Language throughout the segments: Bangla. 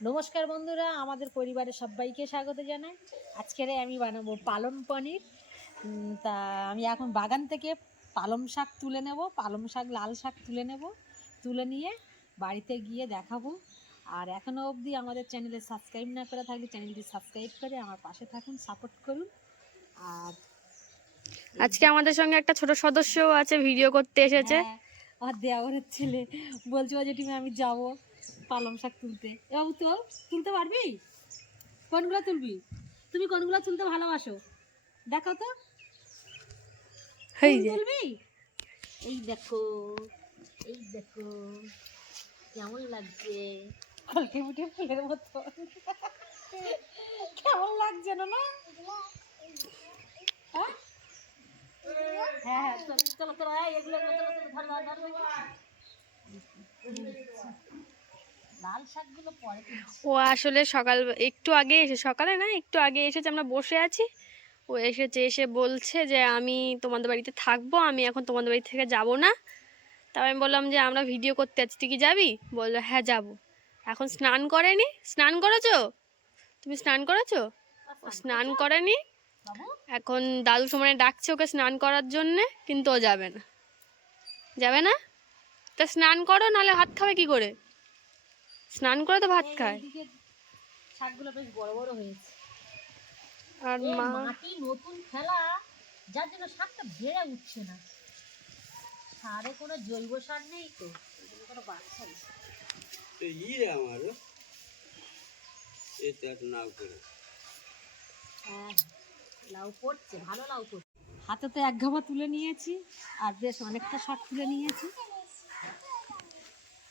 নমস্কার বন্ধুরা আমাদের পরিবারের সবাইকে স্বাগত জানাই। আজকের আমি বানাবো পালং পনির। তা আমি এখন বাগান থেকে পালং শাক তুলে নেব পালং শাক লাল শাক তুলে নেব তুলে নিয়ে বাড়িতে গিয়ে দেখাবো। আর এখনও অবধি আমাদের চ্যানেলে সাবস্ক্রাইব না করে থাকলে চ্যানেলটি সাবস্ক্রাইব করে আমার পাশে থাকুন সাপোর্ট করুন। আর আজকে আমাদের সঙ্গে একটা ছোট সদস্যও আছে ভিডিও করতে এসেছে। হ্যাঁ, আমার দেওয়ারের ছেলে। বলছে যে টিমে আমি যাব। পালং শাক তুলতে। বাবু তো তুলতে পারবি? কোনগুলো তুলবি? তুমি কোনগুলো তুলতে ভালোবাসো? দেখো তো। তুলবি? এই দেখো এই দেখো কেমন লাগছে? কলকে ফুলের মতো। কেমন লাগছে না না? হ্যাঁ? হ্যাঁ হ্যাঁ চলো চলো এগুলো, চলো চলো ধর ধর ধর। লাল শাকগুলো পরে ও আসলে সকাল একটু আগে এসে সকালে না একটু আগে এসেছে আমরা বসে আছি। ও এসেছে এসে বলছে যে আমি তোমাদের বাড়িতে থাকব আমি এখন তোমাদের বাড়ি থেকে যাব না। তারপর আমি বললাম যে আমরা ভিডিও করতে আছি তুই কি যাবি? বলল হ্যাঁ যাব। এখন স্নান করেনি? স্নান করেছ? তুমি স্নান করেছ? ও স্নান করেনি? এখন দাদু সময় ডাকছে ওকে স্নান করার জন্যে কিন্তু ও যাবে না। যাবে না? তা স্নান করো নাহলে হাত খাবে কি করে? স্নান করে তো ভাত খায়। শাকগুলো বেশ বড় বড় হয়েছে। আর মাটি নতুন ফেলা যার জন্য শাকটা বেড়ে উঠছে না। সারে কোনো জৈব সার নেই তো কোনো বাচ্চা নেই। ইয়ে আমার এটা একটা নাও করে। হ্যাঁ লাউ পড়ছে ভালো লাউ পড়ছে। হাতে তো এক ঘামা তুলে নিয়েছি আর বেশ অনেকটা শাক তুলে নিয়েছি।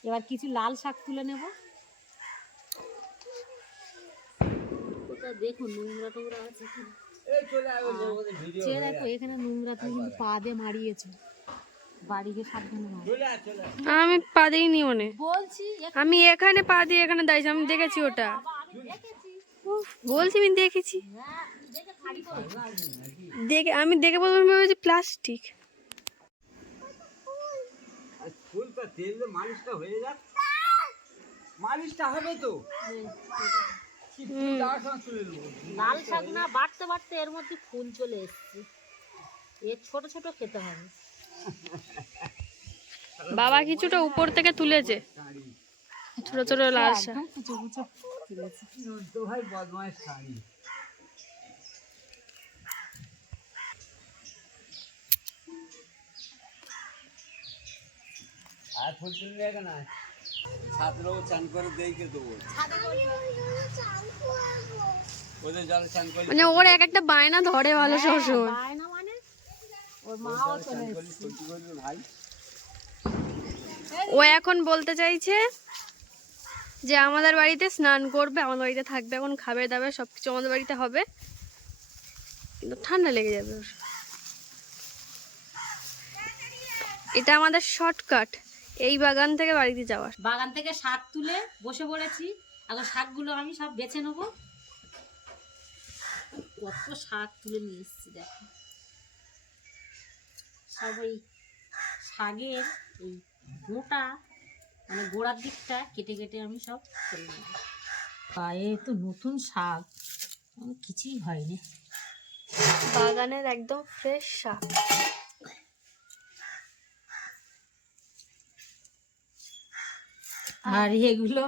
এবার কিছু লাল শাক তুলে নেব। নোংরা টোংরা আছে চেয়ে দেখো এখানে নোংরা তুমি কিন্তু পা দিয়ে মারিয়েছো। সাবধানে। আমি পা দিইনি মনে বলছি আমি এখানে পা দিয়ে এখানে দাঁড়িয়েছি আমি দেখেছি ওটা। দেখেছি। উফ, বলছি আমি দেখেছি। হ্যাঁ দেখে খাড়ি করো। দেখে আমি দেখে বলব আমি ভেবেছি প্লাস্টিক। আর ফুলটা তেল দিয়ে মালিশটা হয়ে যাক। মালিশটা হবে তো। তুলে লাল শাক না বাড়তে বাড়তে এর মধ্যে ফুল চলে এসছে। এ ছোট ছোট খেতে হবে। বাবা কিছুটা উপর থেকে তুলেছে। ছোট ছোট লাল শাক। কুচো কুচো তুলেছে। ভাই বদমাইশ শাড়ি আর ফুল তুললে কেন? সাত চান করে দেখে দেবো। ওদের জলে চান করলে মানে ওর এক একটা বায়না ধরে ভালো সবসময় বায়না মানে ওর মাও চলে ভাই। ও এখন বলতে চাইছে যে আমাদের বাড়িতে স্নান করবে আমাদের বাড়িতে থাকবে এখন খাবে দাবে সব কিছু আমাদের বাড়িতে হবে। কিন্তু ঠান্ডা লেগে যাবে ওর। এটা আমাদের শর্টকাট। এই বাগান থেকে বাড়িতে যাওয়ার বাগান থেকে শাক তুলে বসে পড়েছি। এখন শাকগুলো আমি সব বেছে নেব। কত শাক তুলে নিয়ে এসেছি দেখো। সব ওই শাকের এই গোটা মানে গোড়ার দিকটা কেটে কেটে আমি সব ফেলে নেব। পায়ে তো নতুন শাক। কিছুই হয়নি। বাগানের একদম ফ্রেশ শাক। আর এগুলো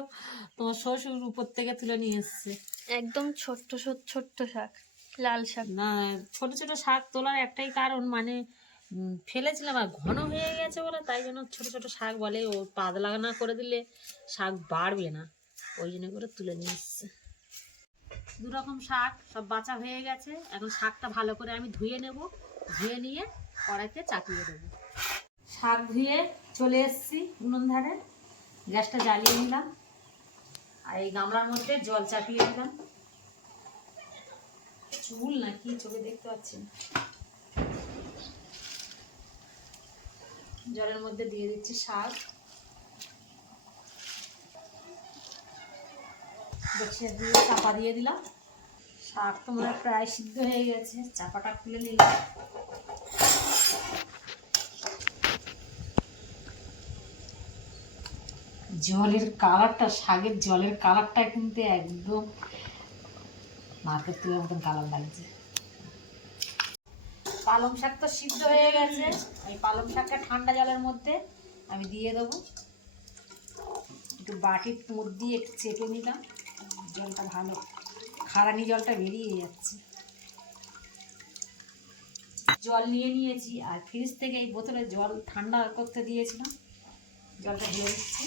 তোমার শ্বশুর উপর থেকে তুলে নিয়ে এসছে। একদম ছোট্ট ছোট্ট শাক লাল শাক। না ছোট ছোট শাক তোলার একটাই কারণ মানে ফেলেছিলাম আর ঘন হয়ে গেছে বলে তাই জন্য ছোট ছোট শাক বলে ও পাতলা না করে দিলে শাক বাড়বে না। ওই জন্য করে তুলে নিয়ে এসছে। দু রকম শাক সব বাঁচা হয়ে গেছে। এখন শাকটা ভালো করে আমি ধুয়ে নেব ধুয়ে নিয়ে কড়াইতে চাপিয়ে দেবো। শাক ধুয়ে চলে এসেছি উনুন ধারে। গ্যাসটা জ্বালিয়ে নিলাম। আর এই গামলার মধ্যে জল চাপিয়ে দিলাম। চুল নাকি চোখে দেখতে পাচ্ছি জলের মধ্যে দিয়ে দিচ্ছি শাক দিয়ে চাপা দিয়ে দিলাম। শাক তো হয় প্রায় সিদ্ধ হয়ে গেছে। চাপাটা খুলে নিলাম। জলের কালারটা, শাকের জলের কালারটা কিন্তু একদম নারকেল তেলের মতন কালার লাগছে পালং শাক তো সিদ্ধ হয়ে গেছে। এই পালং শাকটা ঠান্ডা জলের মধ্যে আমি দিয়ে দেবো। একটু বাটির পুঁত দিয়ে একটু চেপে নিলাম। জলটা ভালো, খারানি জলটা বেরিয়ে যাচ্ছে। জল নিয়ে নিয়েছি আর ফ্রিজ থেকে এই বোতলে জল ঠান্ডা করতে দিয়েছিলাম। জলটা দিয়ে দিচ্ছি।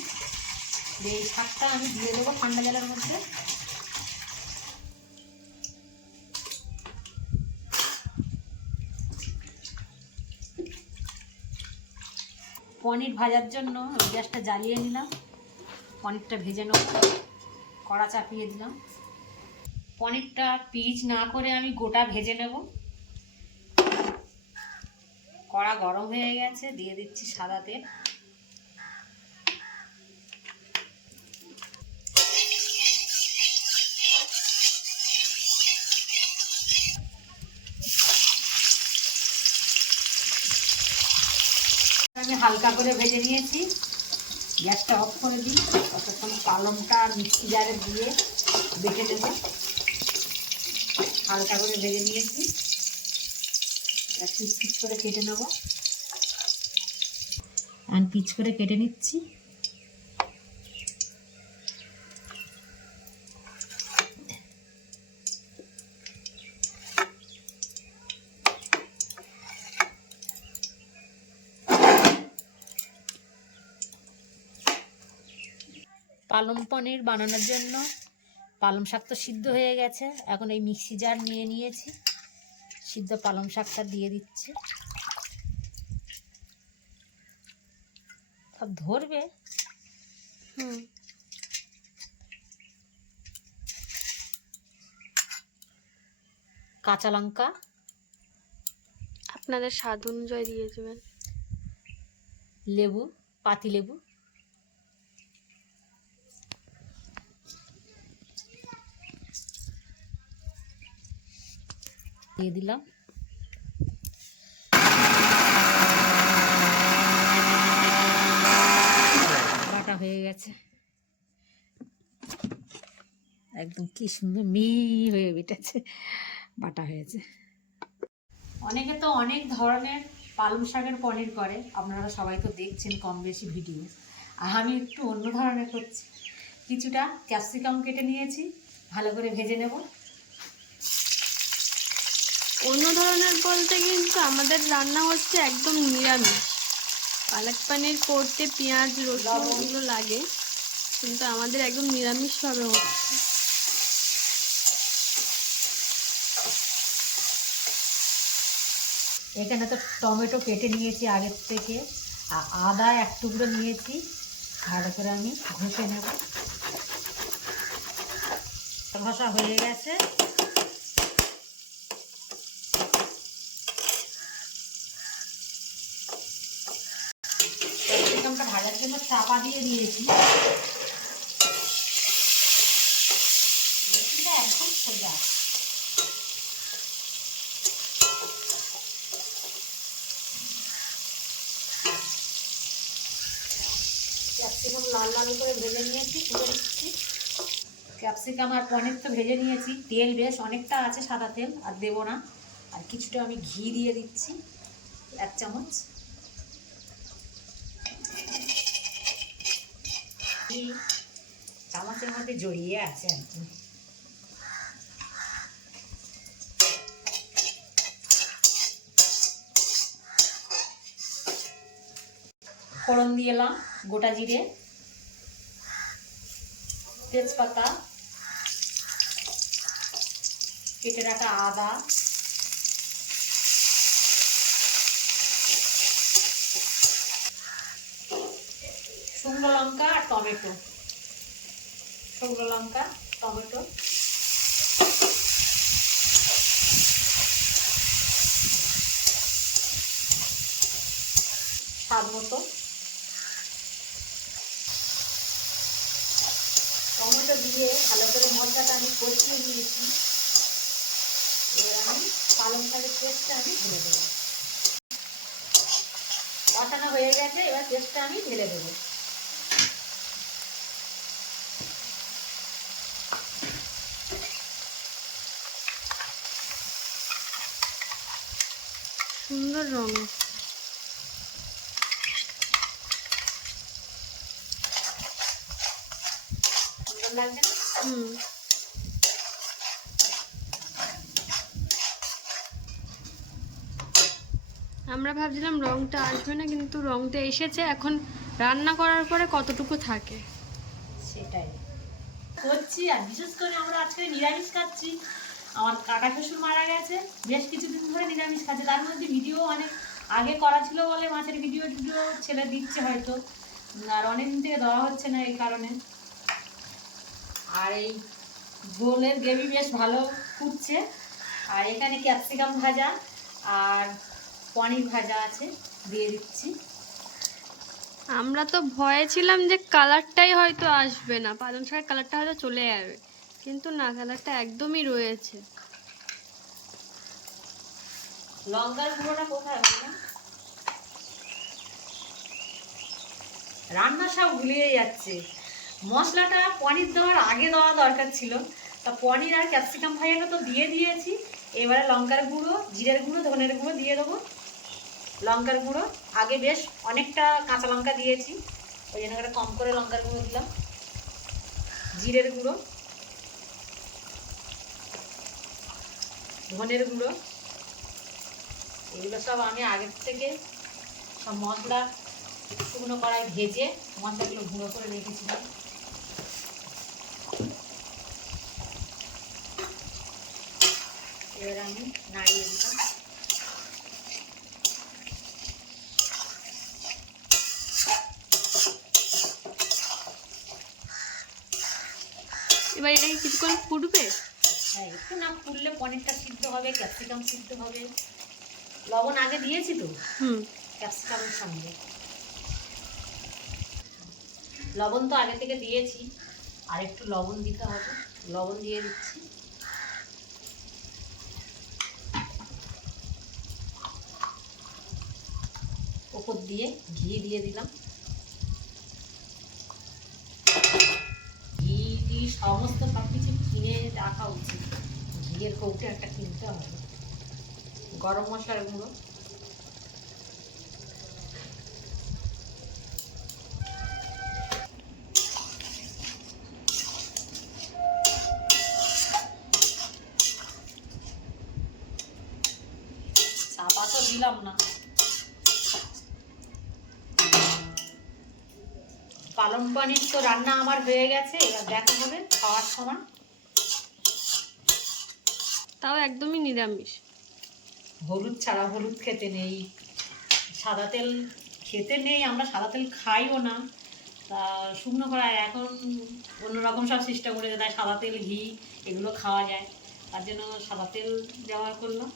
দিয়ে এই শাকটা আমি দিয়ে দেবো ঠান্ডা জলের মধ্যে। পনির ভাজার জন্য গ্যাসটা জ্বালিয়ে নিলাম। পনিরটা ভেজে নেব। কড়া চাপিয়ে দিলাম। পনিরটা পিচ না করে আমি গোটা ভেজে নেব। কড়া গরম হয়ে গেছে, দিয়ে দিচ্ছি সাদা তেল। আমি হালকা করে ভেজে নিয়েছি। গ্যাসটা অফ করে দিই। ততক্ষণ পালংটা মিক্সি জারে দিয়ে বেটে নেব। হালকা করে ভেজে নিয়েছি। পিচ পিচ করে কেটে নেব। আর পিচ করে কেটে নিচ্ছি। পালং পনির বানানোর জন্য। পালং শাক তো সিদ্ধ হয়ে গেছে। এখন এই মিক্সি জার নিয়ে নিয়েছি। সিদ্ধ পালং শাকটা দিয়ে দিচ্ছি। সব ধরবে। হুম। কাঁচা লঙ্কা। আপনাদের স্বাদ অনুযায়ী দিয়ে দেবেন। লেবু পাতি লেবু। দিয়ে দিলাম। বাটা হয়ে গেছে। একদম কি সুন্দর মিহি হয়ে বেটেছে বাটা হয়েছে। অনেকে তো অনেক ধরনের পালং শাকের পনির করে, আপনারা সবাই তো দেখছেন কম বেশি ভিডিও। আর আমি একটু অন্য ধরনের করছি। কিছুটা ক্যাপসিকাম কেটে নিয়েছি, ভালো করে ভেজে নেব। অন্য ধরনের বলতে কিন্তু আমাদের রান্না হচ্ছে একদম নিরামিষ। পালক পানির করতে পেঁয়াজ, রসুন এগুলো লাগে, কিন্তু আমাদের একদম নিরামিষভাবে হচ্ছে। এখানে তো টমেটো কেটে নিয়েছি আগের থেকে। আদা এক টুকরো নিয়েছি। ভালো করে আমি ঘষে নেব। ঘষা হয়ে গেছে ক্যাপসিকামটা ভাজার জন্য চাপা দিয়ে দিয়েছি। একদম সোজা। ক্যাপসিকাম লাল লাল করে ভেজে নিয়েছি, তুলে নিচ্ছি। ক্যাপসিকাম আর পনির তো ভেজে নিয়েছি। তেল বেশ, অনেকটা আছে সাদা তেল, আর দেবো না। আর কিছুটা আমি ঘি দিয়ে দিচ্ছি, এক চামচ। ঘি চামচের মধ্যে জড়িয়ে আছে আর কি। ফোড়ন দিয়ে এলাম গোটা জিরে, তেজপাতা, কেটে রাখা আদা শুকনো লঙ্কা আর টমেটো। শুকনো লঙ্কা, টমেটো। স্বাদ মতো। টমেটো দিয়ে ভালো করে মশলাটা আমি কষিয়ে নিয়েছি। এবার আমি পালং শাকের পেস্টটা আমি ঢেলে দেবো। কষানো হয়ে গেছে, এবার পেস্টটা আমি ঢেলে দেবো। সুন্দর রং আমরা ভাবছিলাম রংটা আসবে না, কিন্তু রংটা এসেছে। এখন রান্না করার পরে কতটুকু থাকে? সেটাই। করছি, আর বিশেষ করে আমরা আজকে নিরামিষ খাচ্ছি। আমার কাকা শ্বশুর মারা গেছে, বেশ কিছুদিন ধরে নিরামিষ খাচ্ছে। তার মধ্যে ভিডিও অনেক আগে করা ছিল বলে মাছের ভিডিও টিডিও ছেলে দিচ্ছে হয়তো। আর অনেকদিন থেকে দেওয়া হচ্ছে না এই কারণে। আর এই ঝোলের গ্রেভি বেশ ভালো ফুটছে। আর এখানে ক্যাপসিকাম ভাজা আর পনির ভাজা আছে, দিয়ে দিচ্ছি। আমরা তো ভয়ে ছিলাম যে কালারটাই হয়তো আসবে না। পালং শাকের কালারটা হয়তো চলে যাবে। কিন্তু না কালারটা একদমই রয়েছে। লঙ্কার গুঁড়োটা কোথায়? রান্না সব ভুলিয়ে যাচ্ছে। মশলাটা পনির দেওয়ার আগে দেওয়া দরকার ছিল। তা পনির আর ক্যাপসিকাম ভাইয়াটা তো দিয়ে দিয়েছি। এবারে লঙ্কার গুঁড়ো, জিরের গুঁড়ো, ধনের গুঁড়ো দিয়ে দেবো। লঙ্কার গুঁড়ো, আগে বেশ অনেকটা কাঁচা লঙ্কা দিয়েছি। ওই জন্য কম করে লঙ্কার গুঁড়ো দিলাম। জিরের গুঁড়ো। ধনের গুঁড়ো। এগুলো সব আমি আগের থেকে সব মশলা, শুকনো কড়াই ভেজে মশলাগুলো গুঁড়ো করে রেখেছিলাম। এবার আমি নাড়িয়ে দিলাম। এবার এটাকে কিছুক্ষণ ফুটবে? হ্যাঁ একটু না ফুললে পনিরটা সিদ্ধ হবে ক্যাপসিকাম সিদ্ধ হবে। লবণ আগে দিয়েছি তো। হুম। ক্যাপসিকামের সঙ্গে। লবণ তো আগে থেকে দিয়েছি। আর একটু লবণ দিতে হবে। লবণ দিয়ে দিচ্ছি। ওপর দিয়ে ঘি দিয়ে দিলাম। ঘি ঘি সমস্ত সব কিছু কিনে রাখা উচিত। ঘিয়ের কৌটো একটা কিনতে হবে। গরম মশলার গুঁড়ো। চাপা তো দিলাম না। পালং পনির তো রান্না আমার হয়ে গেছে এবার দেখা হবে খাওয়ার সময়। তাও একদমই নিরামিষ। হলুদ ছাড়া হলুদ খেতে নেই, সাদা তেল খেতে নেই, আমরা সাদা তেল খাইও না। তা শুকনো করায় এখন অন্যরকম সব সিস্টেম করে দেয় সাদা তেল, ঘি, এগুলো খাওয়া যায়। তার জন্য সাদা তেল ব্যবহার করলাম,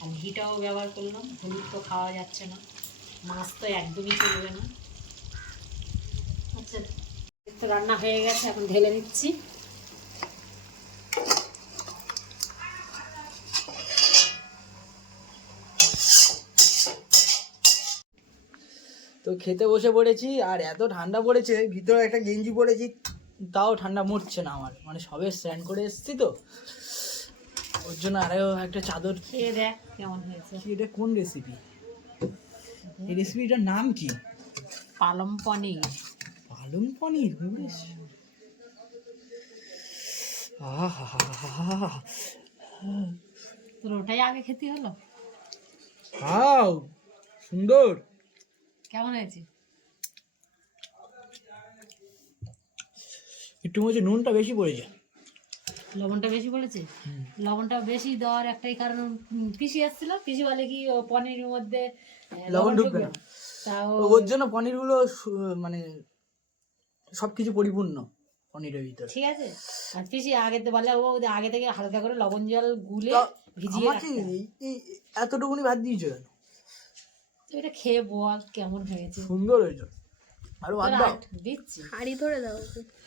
আর ঘিটাও ব্যবহার করলাম, হলুদ তো খাওয়া যাচ্ছে না। মাছ তো একদমই চলবে না। আচ্ছা তো রান্না হয়ে গেছে, এখন ঢেলে নিচ্ছি। তো খেতে বসে পড়েছি আর এত ঠান্ডা পড়েছে ভিতরে একটা গেঞ্জি পরেছি তাও ঠান্ডা মরছে না আমার। মানে সবে স্ট্যান্ড করে এসছি তো। ওর জন্য আরও একটা চাদর খেয়ে দেখ কেমন হয়েছে। এটা কোন রেসিপি এই রেসিপিটার নাম কি? পালং পনির। পালং পনির? তোর ওটাই আগে খেতে হলো? হাও সুন্দর। কেমন হয়েছে? একটু মধ্যে নুনটা বেশি পড়েছে। লবণটা বেশি পড়েছে? লবণটা বেশি দেওয়ার একটাই কারণ পিসি আসছিল পিসি বলে কি পনিরের মধ্যে লবণ ঢুকবে না। তাও ওর জন্য পনিরগুলো মানে সব কিছু পরিপূর্ণ পনিরের ভিতরে। ঠিক আছে? আর পিসি আগে তো বলে ও আগে থেকে হালকা করে লবণ জল গুলে ভিজিয়ে এতটুকুনি ভাত দিয়েছ কেন? তো এটা খেয়ে বল কেমন হয়েছে। সুন্দর হয়েছে। আরও তোর দাও দিচ্ছি। হাঁড়ি ধরে দাও।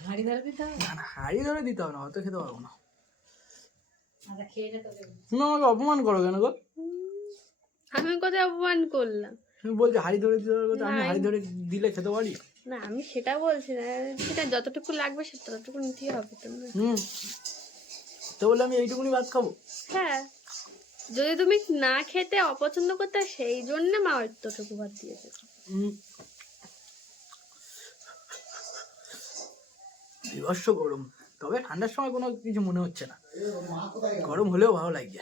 হাঁড়ি ধরে দিতে হবে? না না হাড়ি ধরে দিতে হবে না অত খেতে পারব না। আচ্ছা খেয়ে নে তোকে। তুমি আমাকে অপমান করো কেন গো? আমি কোথায় অপমান করলাম? তুমি বলছো হাড়ি ধরে দিতে হবে আমি হাড়ি ধরে দিলে খেতে পারি? না আমি সেটা বলছি না। সেটা যতটুকু লাগবে সে ততটুকু নিতেই হবে। তোমরা হুম। তো বললে আমি এইটুকুনি ভাত খাব? হ্যাঁ। যদি তুমি না খেতে অপছন্দ করতে সেই জন্য মা তোকে উপহার দিয়েছে। উম, গরম তবে ঠান্ডার সময় কোনো কিছু মনে হচ্ছে না। গরম হলেও ভালো লাগছে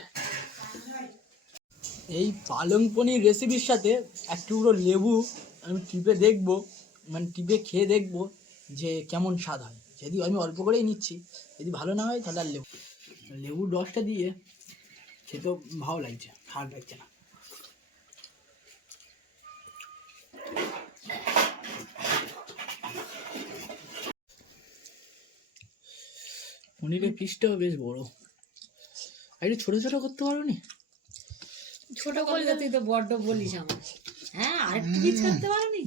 এই পালং পনির রেসিপির সাথে এক টুকরো লেবু আমি টিপে দেখব মানে টিপে খেয়ে দেখব যে কেমন স্বাদ হয়। যদি আমি অল্প করেই নিচ্ছি যদি ভালো না হয় তাহলে আর লেবু লেবুর রসটা দিয়ে খেতেও ভালো লাগছে খারাপ লাগছে না। পনিরের পিসটাও বেশ বড়। আর একটু ছোটো ছোটো করতে পারো নি ছোট করলে তুই তো বড্ড বলিস আমার হ্যাঁ আরেকটু পিস করতে পারবি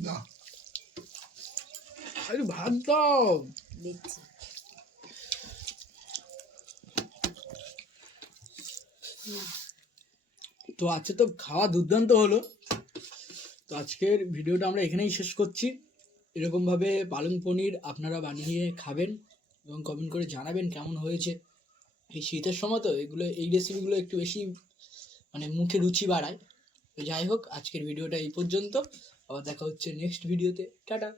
আর একটু ভাত দাও। দিচ্ছি। তো আজকে তো খাওয়া দুর্দান্ত হলো। তো আজকের ভিডিওটা আমরা এখানেই শেষ করছি। এরকমভাবে পালং পনির আপনারা বানিয়ে খাবেন এবং কমেন্ট করে জানাবেন কেমন হয়েছে। এই শীতের সময় তো এগুলো, এই রেসিপিগুলো একটু বেশি মানে মুখে রুচি বাড়ায়। তো যাই হোক, আজকের ভিডিওটা এই পর্যন্ত। আবার দেখা হচ্ছে নেক্সট ভিডিওতে টাটা!